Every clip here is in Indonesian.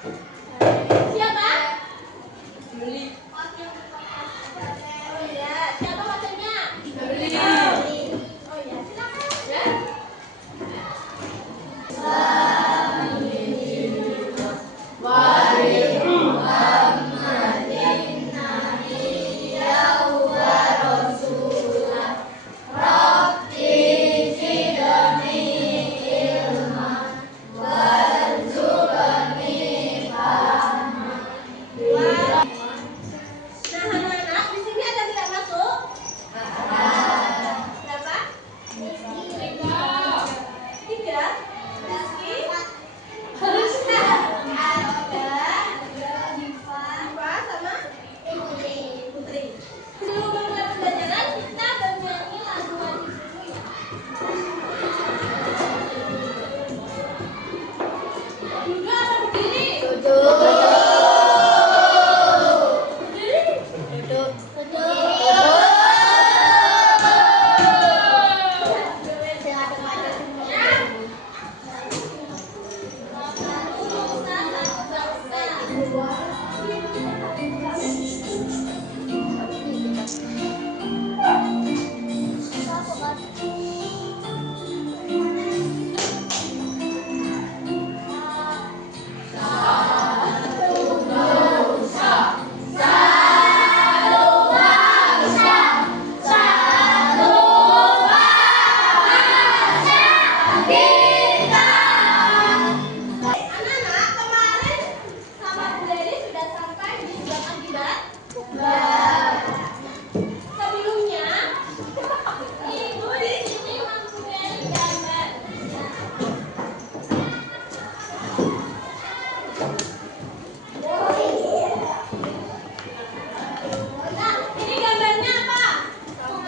Siapa? Beli. Oh iya, siapa bacanya? Beli. Oh iya, silakan. Ya. Nah, anak-anak, di sini ada tidak masuk? Berapa? Tiga. Rizky? Diva sama Putri. Sebelum memulai pembelajaran, kita bernyanyi lagu wajib dulu ya. Duduk apa berdiri? Berdiri? Anak-anak, kemarin sama Bu Dery sudah sampai di sebab akibat. Sebelumnya, Ibu di sini mempunyai gambar. Nah, ini gambarnya apa?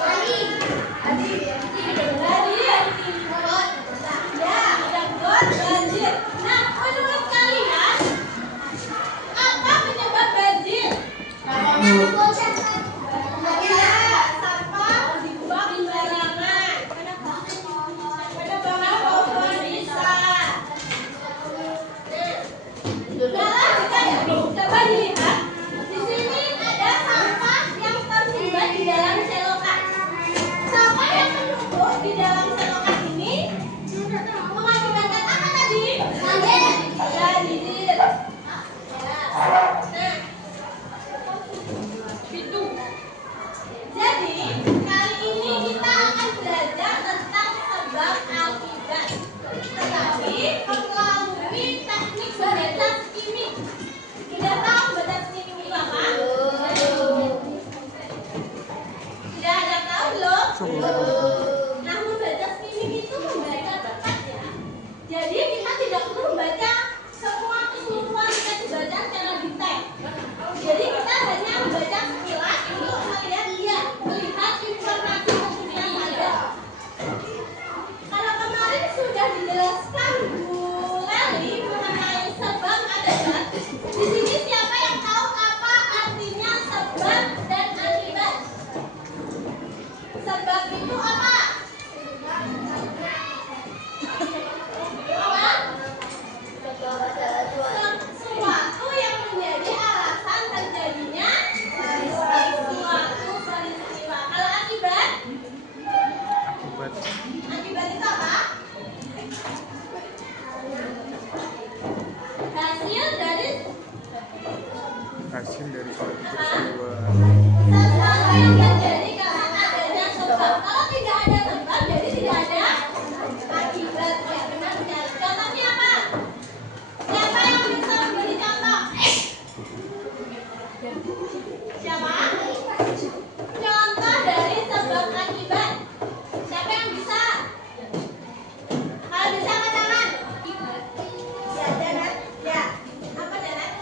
Banjir. Ya, ada got banjir. Nah, menurut kalian apa penyebab banjir? Ya, sampah dibuang sembarangan. Penebangan pohon bisa. Dalam kita ya, coba dilihat. Di sini ada sampah yang tersimpan di dalam selokan. Sampah yang menumpuk di dalam selokan ini mengakibatkan apa tadi? Banjir. Nah, itu. Jadi, kali ini kita akan belajar tentang sebab akibat. Tetapi melalui teknik membaca skimming. Sudah tahu membaca skimming itu apa? Sudah ada tahu belum? Nah, membaca skimming itu membaca cepat ya. Jadi kita tidak perlu membaca semua keseluruhan yang dibaca secara detail. Jadi kita hanya membaca sekilas untuk melihat informasi pentingnya saja. Kalau kemarin sudah dijelaskan Bu Leli mengenai sebab akibat, di sini siapa yang tahu apa artinya sebab dan akibat? Sebab itu apa? Apa? Sesuatu yang menjadi alasan terjadinya suatu peristiwa. Kalau akibat? Akibat itu apa? Hasil dari suatu peristiwa. Sesuatu yang terjadi karena adanya sebab. Kalau tidak ada sebab, jadi tidak ada akibat. Ya, benar sekali. Contohnya apa? Siapa yang bisa memberi contoh? Siapa? Contoh dari sebab akibat. Siapa yang bisa? Kalau bisa angkat tangan. Ya, Janet. Ya. Apa Janet?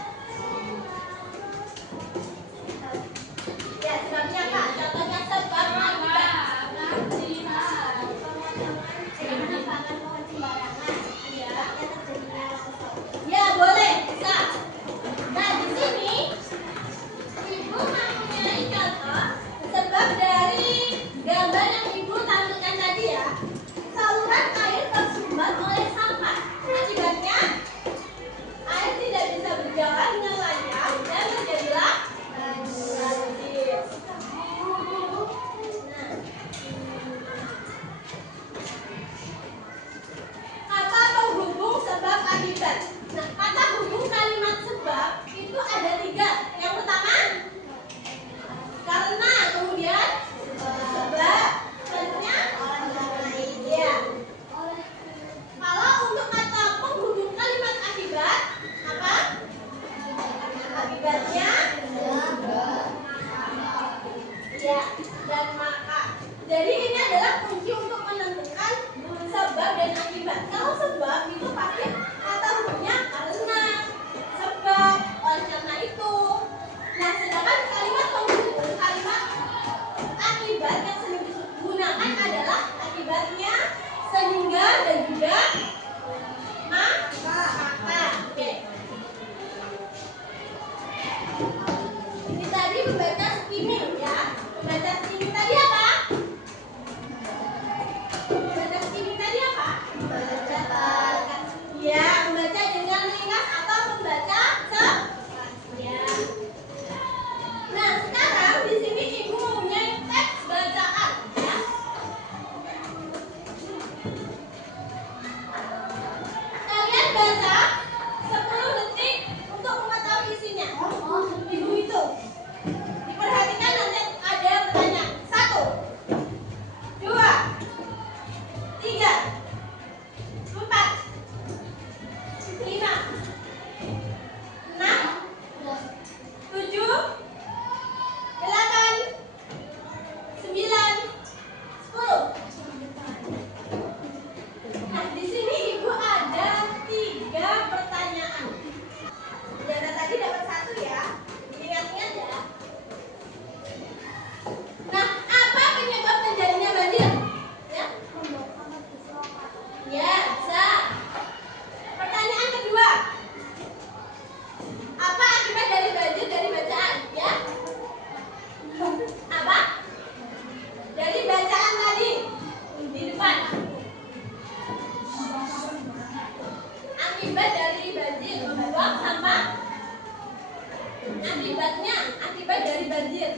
akibat dari banjir.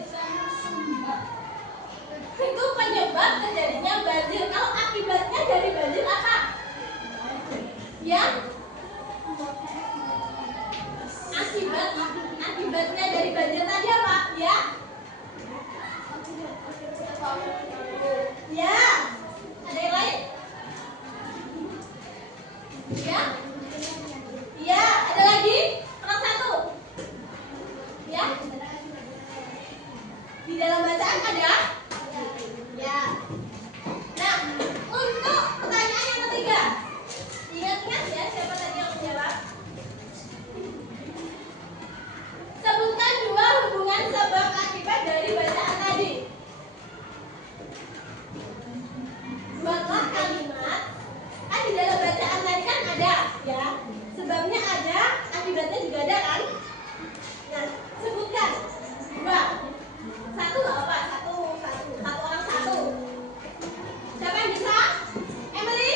Itu penyebab terjadinya banjir. Kalau akibatnya dari banjir apa? Ya? Akibatnya dari banjir tadi apa? Ya? Ya? Ada yang lain? Ya? Ya, ada lagi? Kurang satu. Ya? Di dalam bacaan ada? Ya. Nah, untuk pertanyaan yang ketiga, ingat-ingat ya siapa tadi yang menjawab? Sebutkan dua hubungan sebab akibat dari bacaan tadi. Buatlah kalimat. Kan di dalam bacaan tadi kan ada, ya. Sebabnya ada, akibatnya juga ada kan? Nah, sebutkan dua. Satu nggak apa? Satu orang satu. Siapa yang bisa? Emily?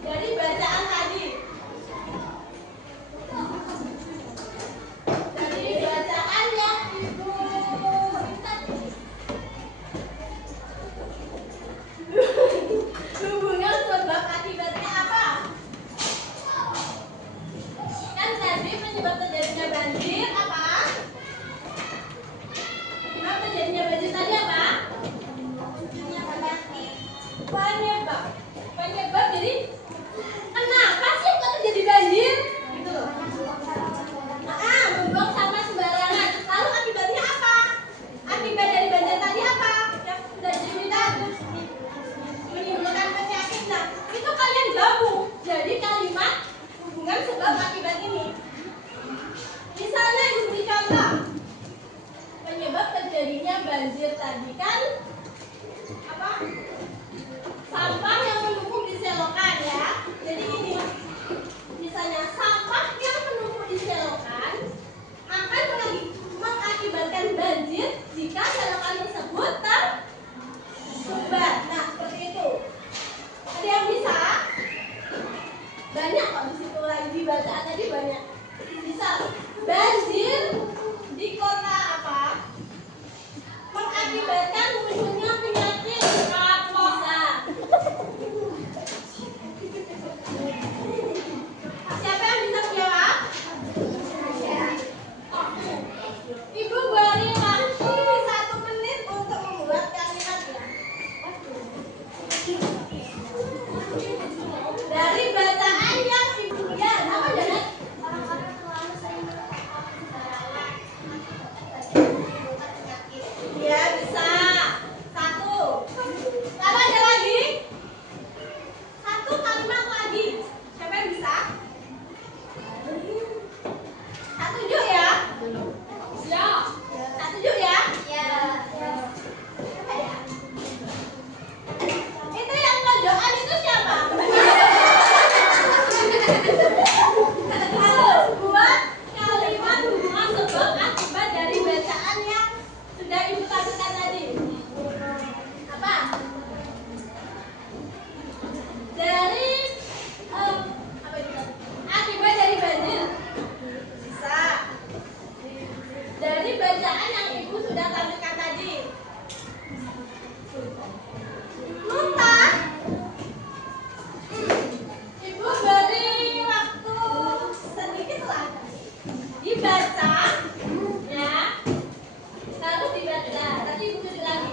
Dari bacaan tadi. Dari bacaan yang Ibu hubungan sebab akibatnya apa? Kan tadi penyebab terjadinya banjir apa? Penyebab terjadinya banjir tadi apa? Penyebab jadi kenapa sih kok terjadi banjir? Gitu loh. Membuang sampah sembarangan. Lalu akibatnya apa? Akibat dari banjir tadi apa? Yang sudah diceritakan menimbulkan penyakit. Nah, itu kalian gabung jadi kalimat hubungan sebab akibat ini. Misalnya ibu beri contoh penyebab terjadinya banjir tadi kan apa? Sampah yang menumpuk di selokan ya. Jadi ini misalnya sampah yang menumpuk di selokan akan mengakibatkan banjir jika selokan tersebut tersumbat. Nah, seperti itu. Ada yang bisa? Banyak kok di situ lagi di bacaan tadi banyak. Misal banjir di kota apa? Mengakibatkan munculnya penyakit bisa. Siapa yang bisa menjawab? Ibu beri waktu 1 menit untuk membuat kalimat ya. Dari bacaan yang ibu ya, apa Janet? Orang-orang selalu sering meletakkan sembarangan. Ya bisa. 1. Lalu ada lagi? 1 kalimat lagi. Siapa yang bisa? 1 juk ya? Ya. 1 juk ya? Ya. Itu yang pojokan itu siapa? Halo, buat kalimat hubungan sebab akibat dari bacaan yang sudah ibu tampilkan tadi. Apa? Dari apa itu? Akibat dari banjir. Bisa. Dari bacaan yang ibu sudah tampilkan tadi. Lupa. Ibu beri waktu sedikit lah. Dibaca, ya. Lalu dibaca. Nanti ibu tulis lagi.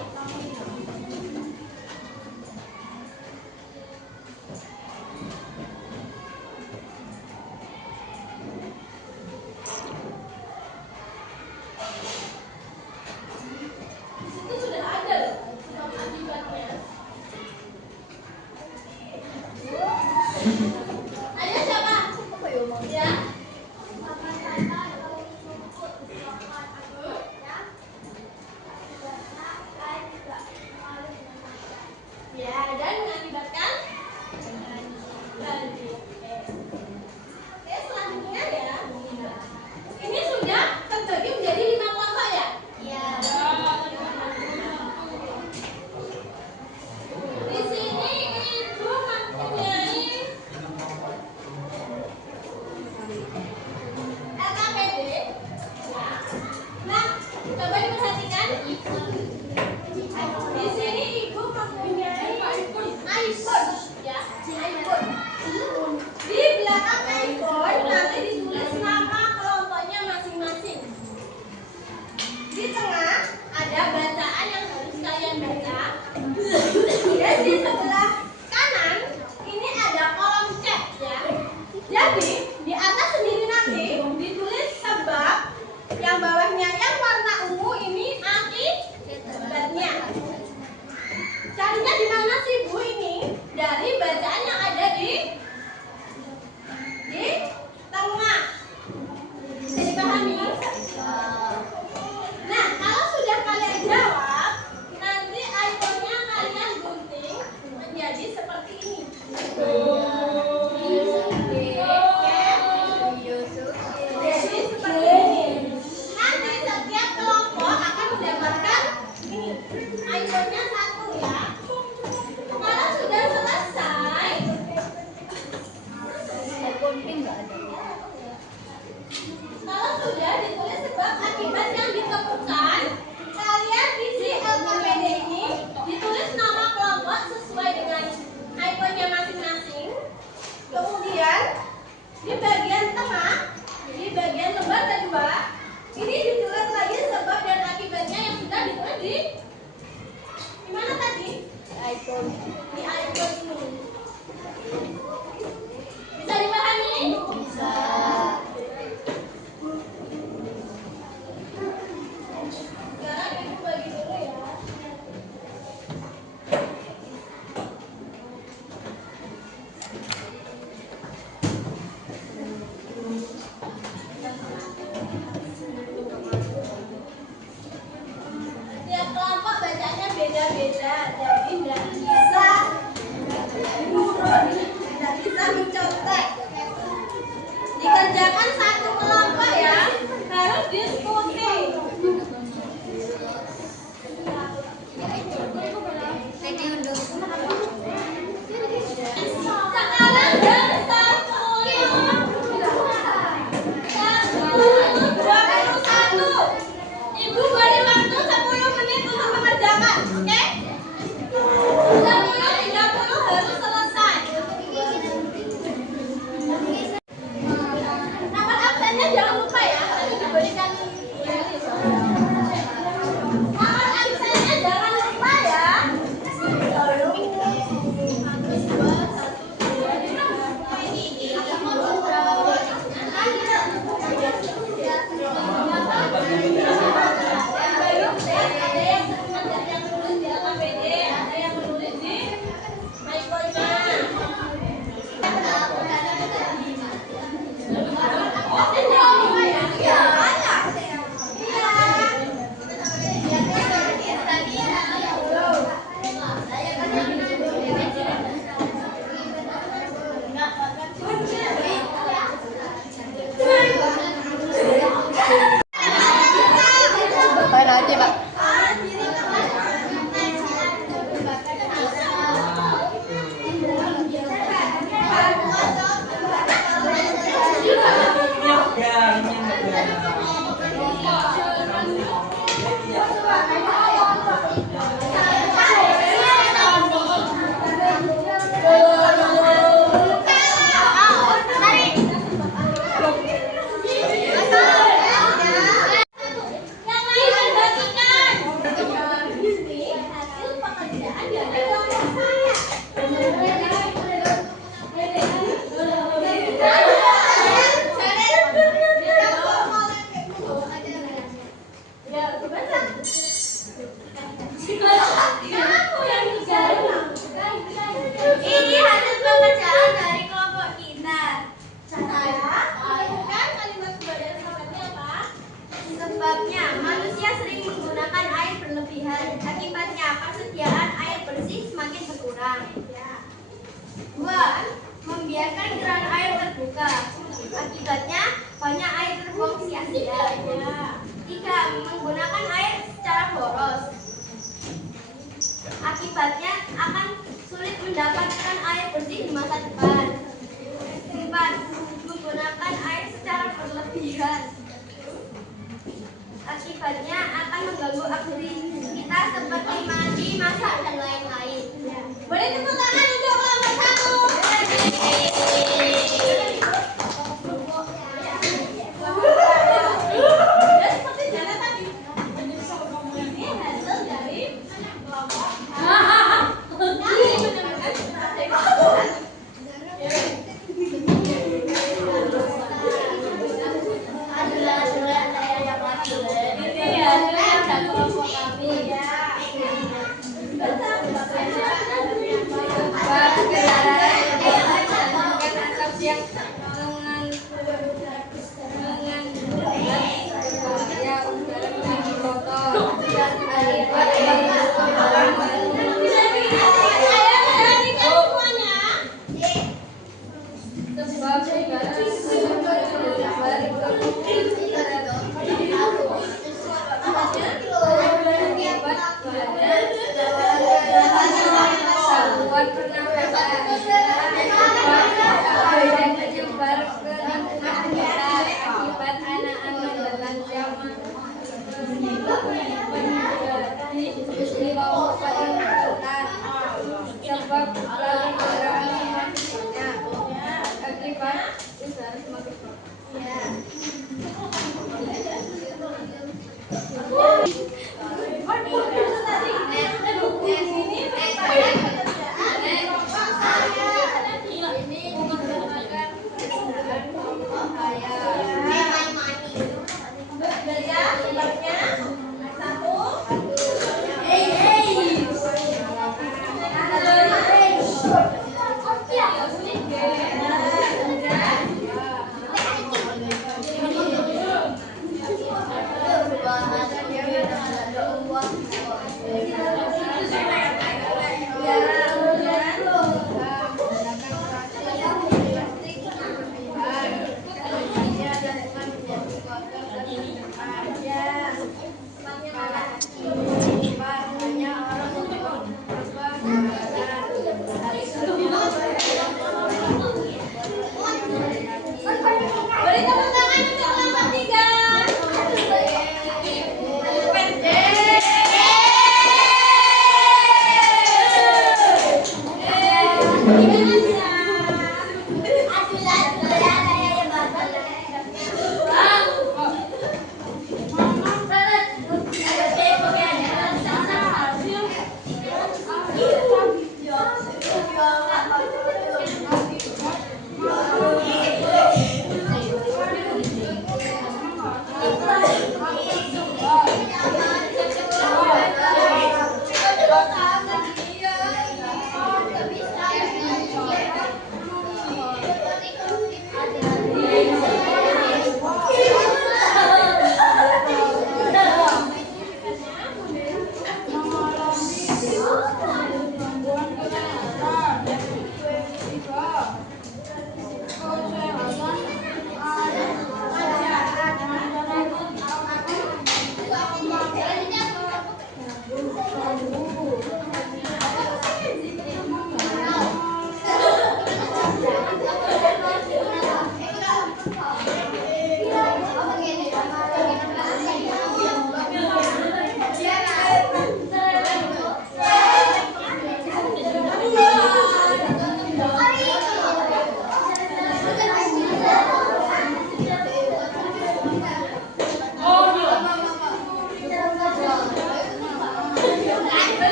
Di situ sudah ada loh sebab akibatnya. Ayo siapa? Ya. Ya, dan mengakibatkan banjir. Oke, selanjutnya ya. Ini sudah terbagi menjadi 5 kelompok ya? Iya. Di sini ibu mempunyai Jadi seperti ini. Nanti setiap kelompok akan mendapatkan ini ikonnya satu ya. Kalau sudah selesai, kalau sudah ditulis sebab akibat yang ditemukan, kalian isi LKPD ini, ditulis nama kelompok sesuai dengan ikonnya masing-masing. Kemudian di bagian tengah, di bagian lembar kedua, ini ditulis lagi sebab dan akibatnya yang sudah ditulis di mana tadi? Di icon ini. Bisa dipahami? Bisa. Sekarang ibu bagi dulu ya. Setiap kelompok bacanya beda-beda, jadi tidak bisa diurut, tidak bisa mencontek. Dikerjakan satu kelompok ya, harus diskusi. Sekarang jam 10.21. Ibu beri waktu 10 menit untuk mengerjakan, oke? 10.30 harus selesai. Nomor absennya jangan lupa ya, tadi diberikan. Nomor absennya jangan lupa ya. Ada yang menulis di LKPD, ada yang menulis di ikonnya. Absen jangan lupa ya. Iya. Yang lain bagikan. Ini hasil pekerjaan dari kelompok saya. Ya, baca. Kamu yang bicara. Ini hasil pekerjaan dari kelompok kita. Saya menemukan kalimat sebagian sebabnya apa? Sebabnya manusia sering menggunakan air berlebihan. Akibatnya persediaan air bersih semakin berkurang. 2. Membiarkan keran air terbuka. Akibatnya banyak air terbuang sia-sia. 3. Menggunakan air secara boros. Akibatnya akan sulit mendapatkan air bersih di masa depan. 4. Menggunakan air secara berlebihan. Akibatnya akan mengganggu aktivitas seperti mandi, masak, dan lain-lain. Boleh tepuk tangan untuk kelompok 1. Ya, seperti Jana tadi. Ini hasil dari kelompok kami menemukan ini hasilnya dari kelompok kami ya. Betul.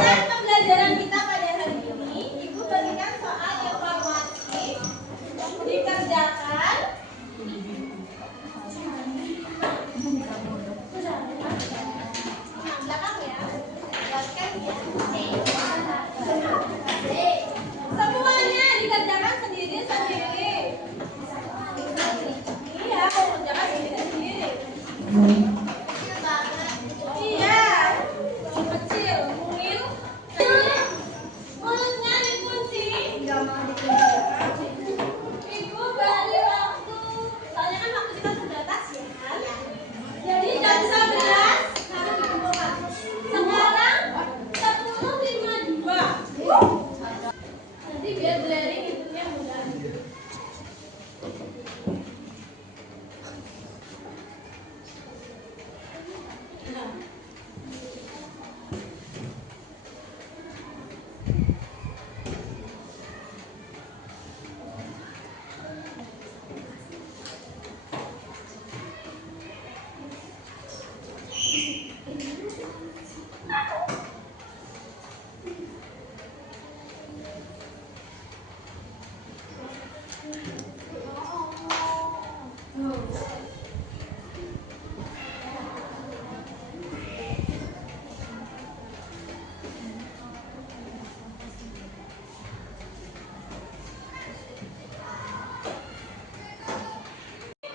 Pembelajaran kita pada hari ini, Ibu bagikan soal evaluasi dikerjakan. Semuanya dikerjakan sendiri-sendiri. Iya, kerjakan sendiri-sendiri. Iya, kecil, mungil. Mulutnya dikunci. Ibu balik waktu. Soalnya kan waktu kita terbatas ya. Jadi jam 11 harus dikumpulkan. Sekarang 10.52. Nanti biar blaring hitungnya mudah.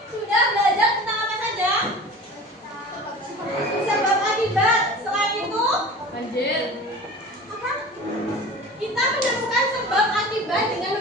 Sudah belajar tentang apa saja? Sebab akibat. Selain itu, Banjir. apa? Kita menemukan sebab akibat dengan